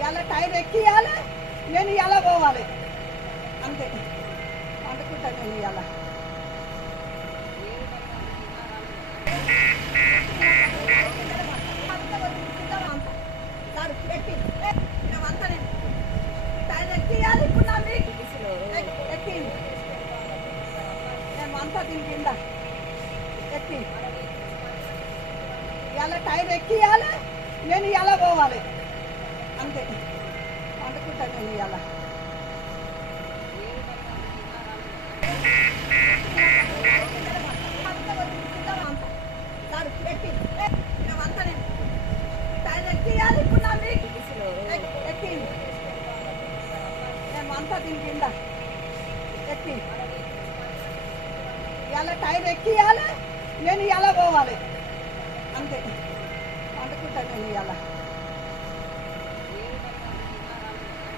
ఇలా టైర్ ఎక్కియాలి, నేను ఇలా పోవాలి అంతే. అనుకుంటా నేను ఇలా ఎక్కి మేమంతా నేను టైర్ ఎక్కియాలి. ఇప్పుడు నా మీకు ఎక్కింది, నేను అంతా దీని కింద ఎక్కి ఇలా టైర్ ఎక్కియాలి, నేను ఇలా పోవాలి అంతే. అనుకుంటా నేను ఇలా ఎక్కి మేమంతా నేను టైర్ ఎక్కియాలి. ఇప్పుడు నా మీకు ఎక్కింది, నేను అంతా దీని కింద ఎక్కి ఇలా టైర్ ఎక్కియాలి, నేను ఇలా పోవాలి అంతే. అనుకుంటా నేను ఇలా